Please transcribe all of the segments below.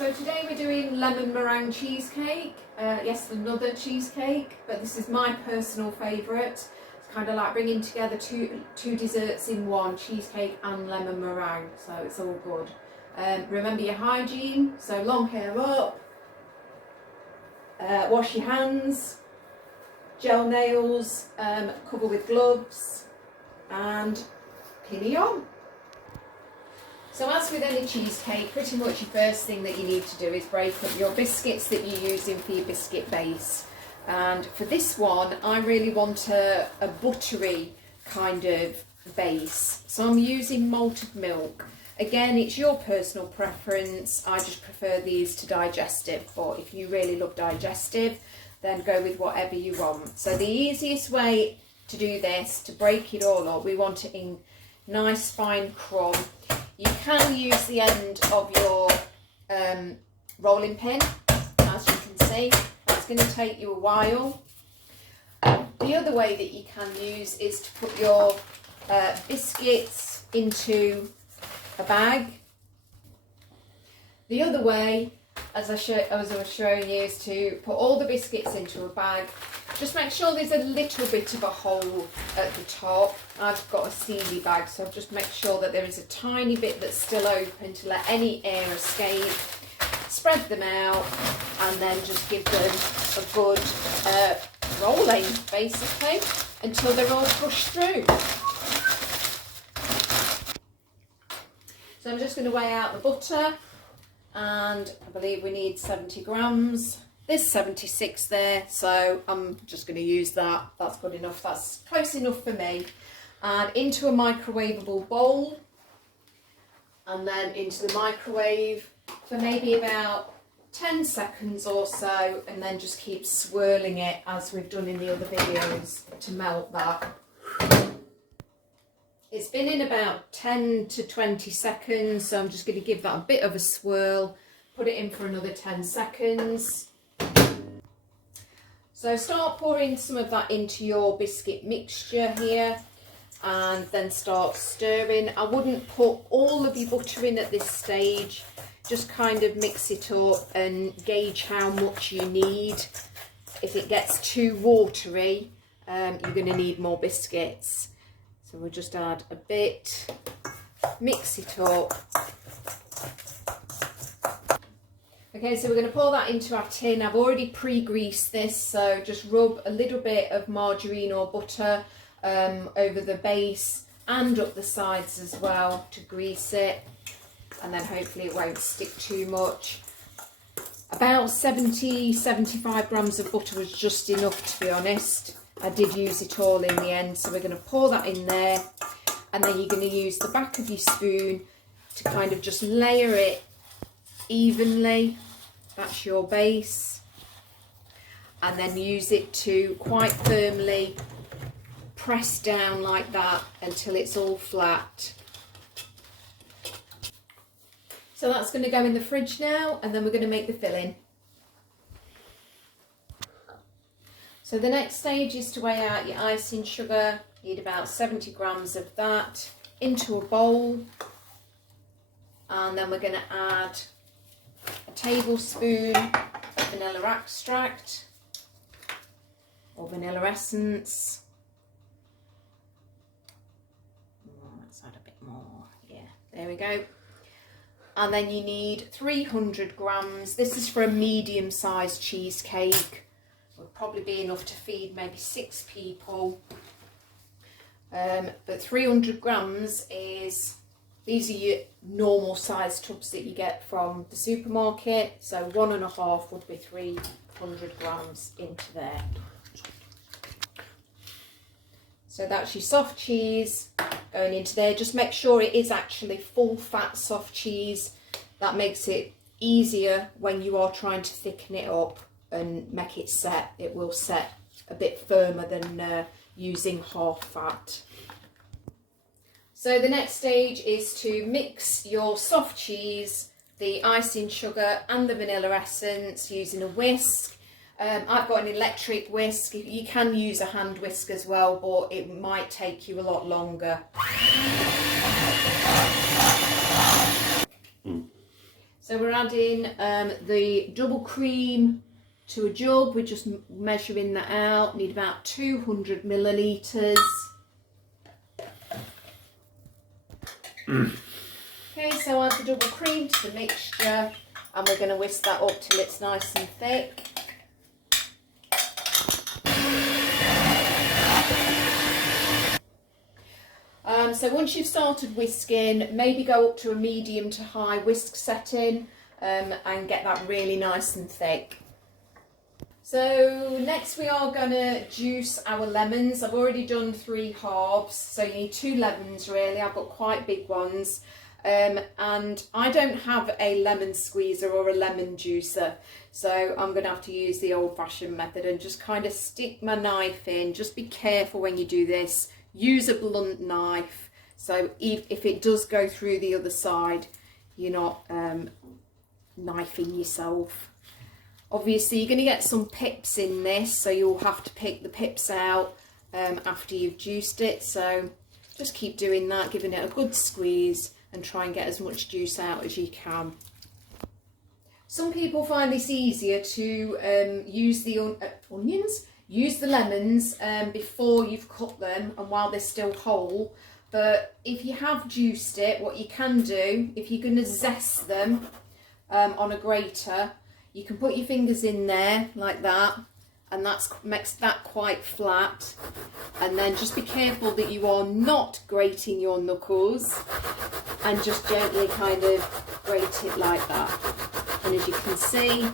So today we're doing lemon meringue cheesecake. Yes, another cheesecake, but this is my personal favourite. It's kind of like bringing together two desserts in one, cheesecake and lemon meringue, so it's all good. Remember your hygiene, so long hair up, wash your hands, gel nails, cover with gloves, and pinny on. So as with any cheesecake, pretty much the first thing that you need to do is break up your biscuits that you're using for your biscuit base. And for this one, I really want a buttery kind of base. So I'm using malted milk. Again, it's your personal preference. I just prefer these to digestive, but if you really love digestive, then go with whatever you want. So the easiest way to do this, to break it all up, we want it in nice fine crumb. You can use the end of your rolling pin, as you can see. That's going to take you a while. The other way that you can use is to put your biscuits into a bag. The other way, as I was showing you, is to put all the biscuits into a bag. Just make sure there's a little bit of a hole at the top. I've got a sealy bag, so I'll just make sure that there is a tiny bit that's still open to let any air escape. Spread them out and then just give them a good rolling, basically, until they're all pushed through. So I'm just going to weigh out the butter, and I believe we need 70 grams. There's 76 there, so I'm just going to use that. That's good enough. That's close enough for me. And into a microwavable bowl, and then into the microwave for maybe about 10 seconds or so, and then just keep swirling it as we've done in the other videos to melt that. It's been in about 10 to 20 seconds, so I'm just going to give that a bit of a swirl, put it in for another 10 seconds. So start pouring some of that into your biscuit mixture here, and then start stirring. I wouldn't put all of your butter in at this stage, just kind of mix it up and gauge how much you need. If it gets too watery, you're going to need more biscuits. So we'll just add a bit, mix it up. Okay, so we're going to pour that into our tin. I've already pre-greased this, so just rub a little bit of margarine or butter over the base and up the sides as well to grease it, and then hopefully it won't stick too much. About 70-75 grams of butter was just enough, to be honest. I did use it all in the end, so we're going to pour that in there, and then you're going to use the back of your spoon to kind of just layer it evenly. That's your base, and then use it to quite firmly press down like that until it's all flat. So that's going to go in the fridge now, and then we're going to make the filling. So the next stage is to weigh out your icing sugar. You need about 70 grams of that into a bowl, and then we're going to add a tablespoon of vanilla extract or vanilla essence. Let's add a bit more. Yeah, there we go. And then you need 300 grams. This is for a medium-sized cheesecake. Would probably be enough to feed maybe 6 people. But 300 grams is, these are your normal size tubs that you get from the supermarket. So 1.5 would be 300 grams into there. So that's your soft cheese going into there. Just make sure it is actually full fat soft cheese. That makes it easier when you are trying to thicken it up and make it set. It will set a bit firmer than using half fat. So the next stage is to mix your soft cheese, the icing sugar and the vanilla essence using a whisk. I've got an electric whisk. You can use a hand whisk as well, but it might take you a lot longer. So we're adding the double cream to a jug. We're just measuring that out. Need about 200 millilitres. Okay, so add the double cream to the mixture, and we're going to whisk that up till it's nice and thick. So once you've started whisking, maybe go up to a medium to high whisk setting and get that really nice and thick. So next we are going to juice our lemons. I've already done 3 halves, so you need 2 lemons really. I've got quite big ones. And I don't have a lemon squeezer or a lemon juicer, so I'm going to have to use the old-fashioned method and just kind of stick my knife in. Just be careful when you do this. Use a blunt knife, so if it does go through the other side, you're not knifing yourself. Obviously you're going to get some pips in this, so you'll have to pick the pips out after you've juiced it. So just keep doing that, giving it a good squeeze and try and get as much juice out as you can. Some people find this easier to use the onions. Use the lemons before you've cut them and while they're still whole. But if you have juiced it, what you can do, if you're going to zest them on a grater, you can put your fingers in there like that, and that makes that quite flat. And then just be careful that you are not grating your knuckles, and just gently kind of grate it like that. And as you can see,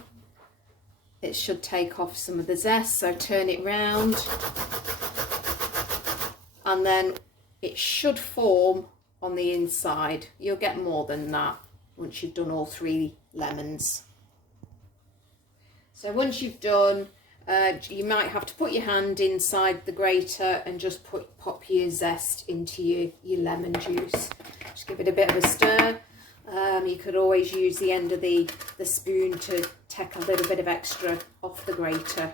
it should take off some of the zest, so turn it round, and then it should form on the inside. You'll get more than that once you've done all 3 lemons. So once you've done, you might have to put your hand inside the grater and just pop your zest into your lemon juice. Just give it a bit of a stir. You could always use the end of the spoon to take a little bit of extra off the grater.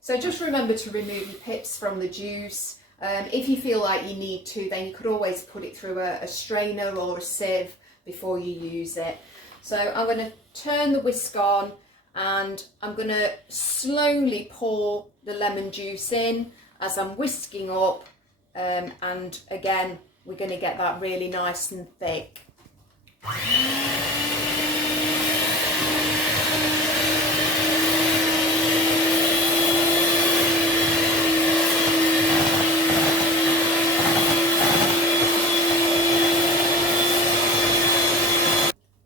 So just remember to remove your pips from the juice. If you feel like you need to, then you could always put it through a strainer or a sieve before you use it. So I'm going to turn the whisk on, and I'm going to slowly pour the lemon juice in as I'm whisking up, and again we're going to get that really nice and thick.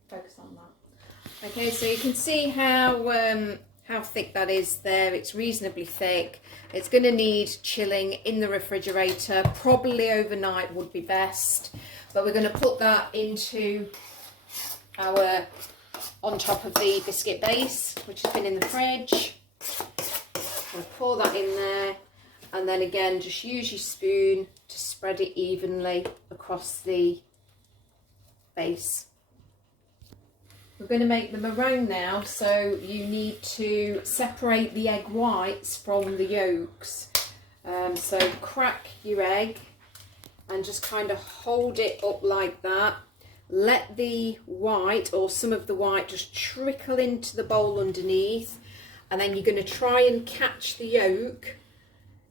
Focus on that. Okay, so you can see how thick that is there. It's reasonably thick. It's going to need chilling in the refrigerator. Probably overnight would be best. But we're going to put that into on top of the biscuit base, which has been in the fridge. We'll pour that in there, and then again just use your spoon to spread it evenly across the base. We're going to make the meringue now, so you need to separate the egg whites from the yolks. So crack your egg and just kind of hold it up like that. Let the white, or some of the white, just trickle into the bowl underneath, and then you're going to try and catch the yolk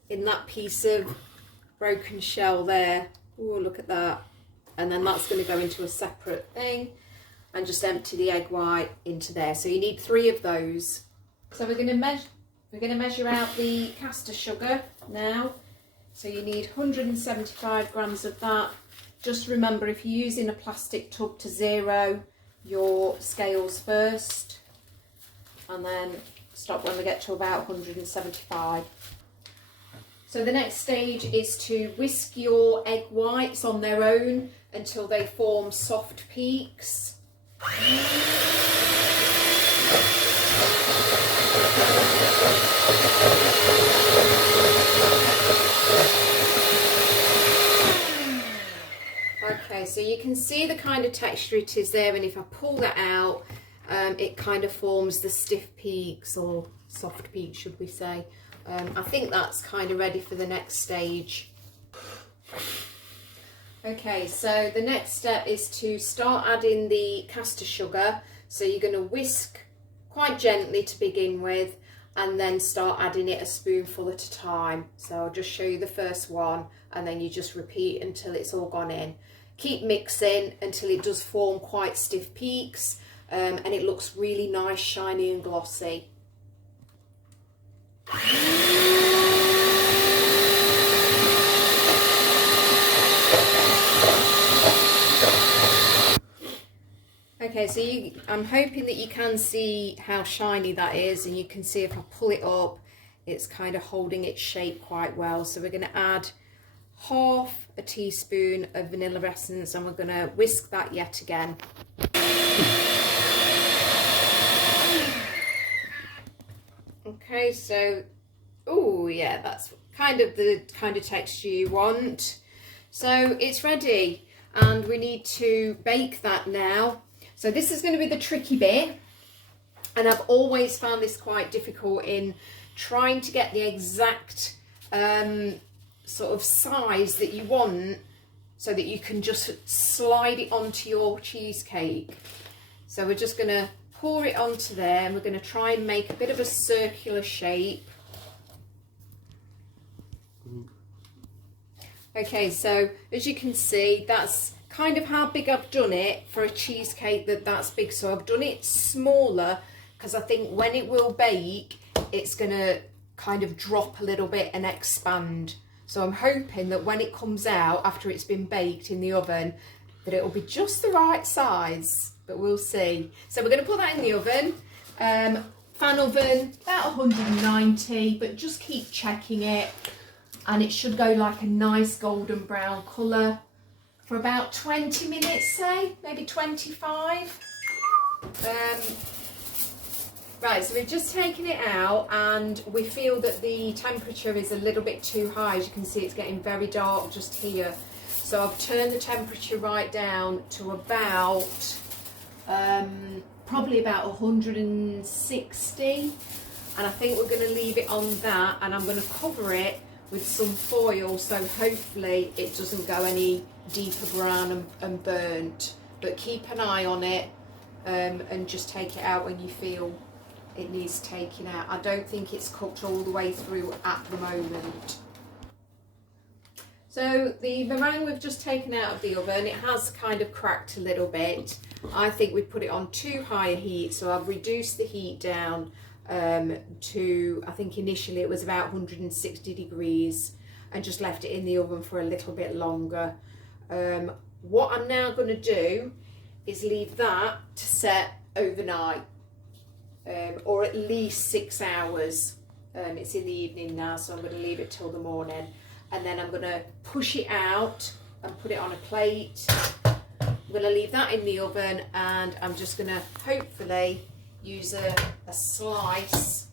in that piece of broken shell there. Oh, look at that. And then that's going to go into a separate thing, and just empty the egg white into there. So you need 3 of those. So we're going to measure out the caster sugar now. So you need 175 grams of that. Just remember, if you're using a plastic tub, to zero your scales first, and then stop when we get to about 175. So the next stage is to whisk your egg whites on their own until they form soft peaks. Okay, so you can see the kind of texture it is there, and if I pull that out, it kind of forms the stiff peaks, or soft peaks should we say. I think that's kind of ready for the next stage. Okay, so the next step is to start adding the caster sugar. So you're going to whisk quite gently to begin with, and then start adding it a spoonful at a time. So I'll just show you the first one, and then you just repeat until it's all gone in. Keep mixing until it does form quite stiff peaks, and it looks really nice, shiny and glossy. Okay, so I'm hoping that you can see how shiny that is, and you can see if I pull it up, it's kind of holding its shape quite well. So we're going to add half a teaspoon of vanilla essence, and we're going to whisk that yet again. Okay, so, oh yeah, that's kind of the kind of texture you want. So it's ready, and we need to bake that now. So this is going to be the tricky bit, and I've always found this quite difficult in trying to get the exact sort of size that you want so that you can just slide it onto your cheesecake. So we're just going to pour it onto there, and we're going to try and make a bit of a circular shape. Okay, so as you can see, that's kind of how big I've done it for a cheesecake that's big. So I've done it smaller because I think when it will bake, it's going to kind of drop a little bit and expand. So I'm hoping that when it comes out after it's been baked in the oven, that it will be just the right size, but we'll see. So we're going to put that in the oven. Fan oven, about 190, but just keep checking it. And it should go like a nice golden brown colour for about 20 minutes, say, maybe 25. Right, so we've just taken it out, and we feel that the temperature is a little bit too high. As you can see, it's getting very dark just here. So I've turned the temperature right down to about, probably about 160. And I think we're going to leave it on that, and I'm going to cover it with some foil, so hopefully it doesn't go any deeper brown and burnt. But keep an eye on it, and just take it out when you feel it needs taking out. I don't think it's cooked all the way through at the moment. So the meringue we've just taken out of the oven, it has kind of cracked a little bit. I think we put it on too high a heat, so I've reduced the heat down to, I think initially it was about 160 degrees, and just left it in the oven for a little bit longer. What I'm now going to do is leave that to set overnight, or at least 6 hours. It's in the evening now, so I'm going to leave it till the morning, and then I'm going to push it out and put it on a plate. I'm going to leave that in the oven, and I'm just going to hopefully use a slice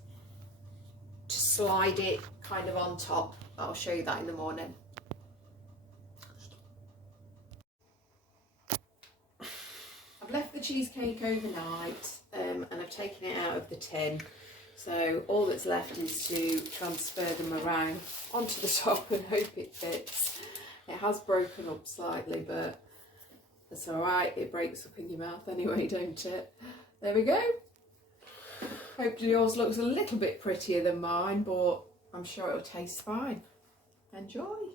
to slide it kind of on top. I'll show you that in the morning. I've left the cheesecake overnight, and I've taken it out of the tin. So all that's left is to transfer the meringue onto the top and hope it fits. It has broken up slightly, but it's all right. It breaks up in your mouth anyway, don't it? There we go. Hopefully yours looks a little bit prettier than mine, but I'm sure it'll taste fine. Enjoy.